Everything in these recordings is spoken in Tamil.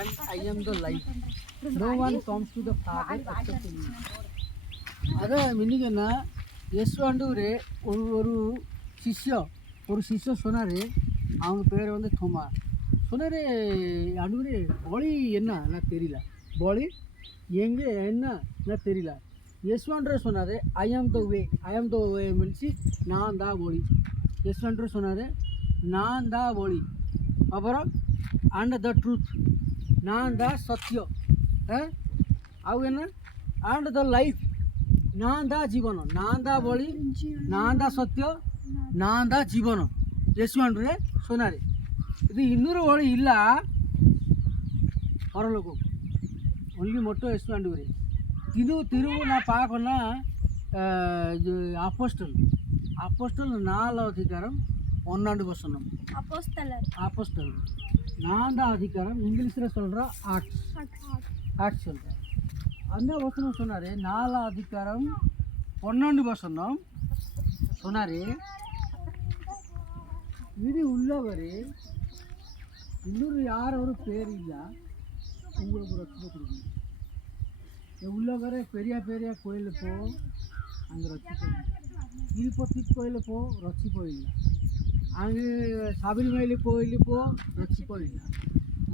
and I am the life. No one comes to the Father except me. अरे मिनी ना यीशु आंडूरे ஒரு சிஷ்ய சொன்னார். அவங்க பேர் வந்து தோமா. சொன்னார், ஆண்டவரே வழி என்ன தெரியல, வழி எங்கே என்ன தெரியல. இயேசுவாண்டவர் சொன்னார், ஐ ஆம் த வே மீன்ஸ் நான் தான் வழி. இயேசுவாண்டவர் சொன்னார், நான் தான் வழி. அப்புறம் அண்ட் த ட்ரூத், நான் தான் சத்தியம். அவங்க என்ன அண்ட் த லைஃப், நான் தான் ஜீவனம். நான் தான் வழி, நான் தான் சத்தியம், நான் தான் ஜீவனம். இயேசுவாண்டவர் சொன்னார். இது இன்னொரு வழி இல்லை பரலோகம், ஒன்லி மட்டும் இயேசுவாண்டவர். இது திரும்ப நான் பார்க்கணும்னா இது அப்போஸ்டல் 4வது அதிகாரம் 1 வசனம். அப்போஸ்டல் 4வது அதிகாரம் இங்கிலீஷில் சொல்கிற ஆக்ட்ஸ் சொல்கிறேன். அந்த வசனம் சொன்னார். 4வது அதிகாரம் 12 வசனம் சொன்னார், இது உள்ளவர் இன்னொரு யார் ஒரு பேர் இல்லை உங்களுக்கு ரட்சிப்பு கொடுக்கணும். உள்ளவரை பெரிய கோயிலுக்கு போ, அங்கே ரட்சிப்பு இல்லை. திருப்பதி கோயிலுக்கு போ, ரட்சிப்பு இல்லை. அங்கே சபரிமலை கோயிலுக்கு போ, ரட்சிப்பு இல்லை.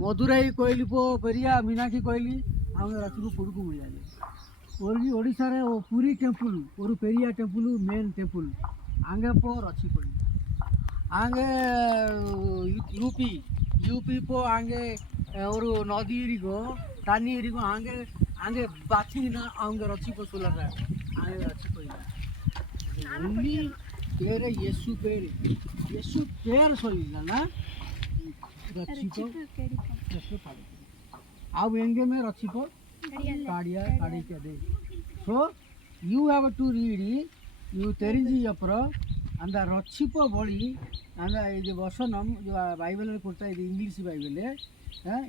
மதுரை கோயிலுக்கு போ, பெரிய மீனாட்சி கோயில், அவங்க ரட்சிப்பு கொடுக்க முடியாது. ஒடிசார புரி டெம்பிள், ஒரு பெரிய டெம்பிள், மெயின் டெம்பிள், அங்கே போ, ரட்சிப்பு இல்லை. அங்கே யூபி போ, அங்கே ஒரு நதி இருக்கும், தண்ணி இருக்கும், அங்கே பார்த்தீங்கன்னா அவங்க ரட்சிப்பு சொல்லுறாங்க, அங்கே ரட்சிப்பு இல்லை. ஒன்லி பேர் இயேசு பேர் சொல்லிங்கன்னா ரட்சிப்பு கிடைக்கும். அவங்க எங்கேயுமே ரட்சிப்பு கிடைக்காது. So you have to ரீடி. You தெரிஞ்சு அப்புறம் அந்த ரட்சிப்பு வழி அந்த இது வசனம் இது பைபிளில் கொடுத்தா, இது இங்கிலீஷ் பைபிள்.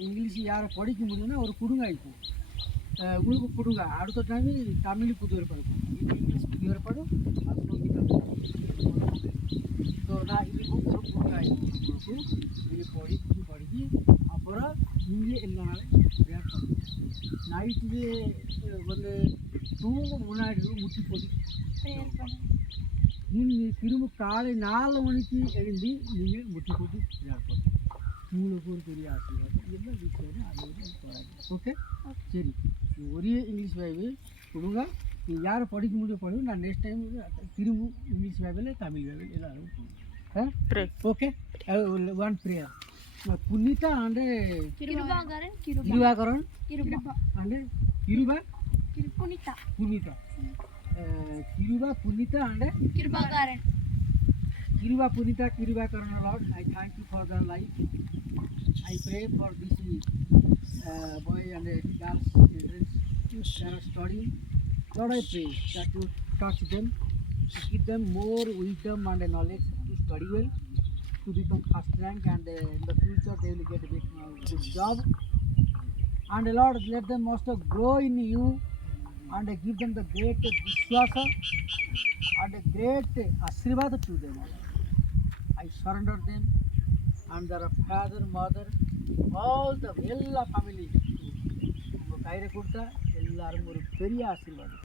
இங்கிலீஷ் யாரை படிக்க முடியும்னா ஒரு கொடுங்க, இப்போ உங்களுக்கு கொடுங்க. அடுத்த டைம் தமிழ் புது ஏற்பாடு, இங்கிலீஷ் புது ஏற்பாடு, அது நோக்கி. ஸோ நான் இது ஒரு கொடுங்க உங்களுக்கு. இது படிக்கி அப்புறம் இங்கே எல்லாரும் ப்ரேயர் பண்ணணும். நைட்டு வந்து தூங்க முன்னாடி முட்டி போட்டு நீங்கள் திரும்ப காலை 4 மணிக்கு எழுந்தி நீங்கள் முட்டி போட்டு ப்ரேயர் பண்ணணும். உங்களுக்கு ஒரு பெரிய ஆசீர்வாதம். என்ன விஷயம் அது போராது. ஓகே, சரி. ஒரே இங்கிலீஷ் பைபிள் கொடுங்க. நீங்கள் யாரை படிக்க முடியும் படிக்கும். நான் நெக்ஸ்ட் டைம் திரும்ப இங்கிலீஷ் பைபிள், தமிழ் பைபிள் எல்லாரும் கொடுங்க. Okay, one prayer. புனிதா ஆண்டு கிருபாகரன் ஆண்டு கிருபா புனிதா கிருபா புனிதா ஆண்டு Kirubakaran. Kiruba Punita, Kiruba Karana Lord, I thank you for their life. I pray for this boy and girls, children that are studying. Lord, I pray that you touch them, give them more wisdom and knowledge to study well, to become first rank, and in the future they will get a good job. And Lord, let them also grow in you and give them the great Vishwasa and a great Asirvada to them. I surrender them and their father, mother, all the Ella family. Kaire Kurta, Ella Peria Asirvada.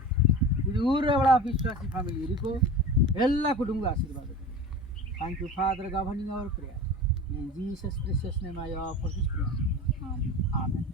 With Ura Vishwasi family, Rico, Ella Kudunga Asirvada. Thank you, Father, governing our prayer. In Jesus' precious name I offer this prayer. Amen.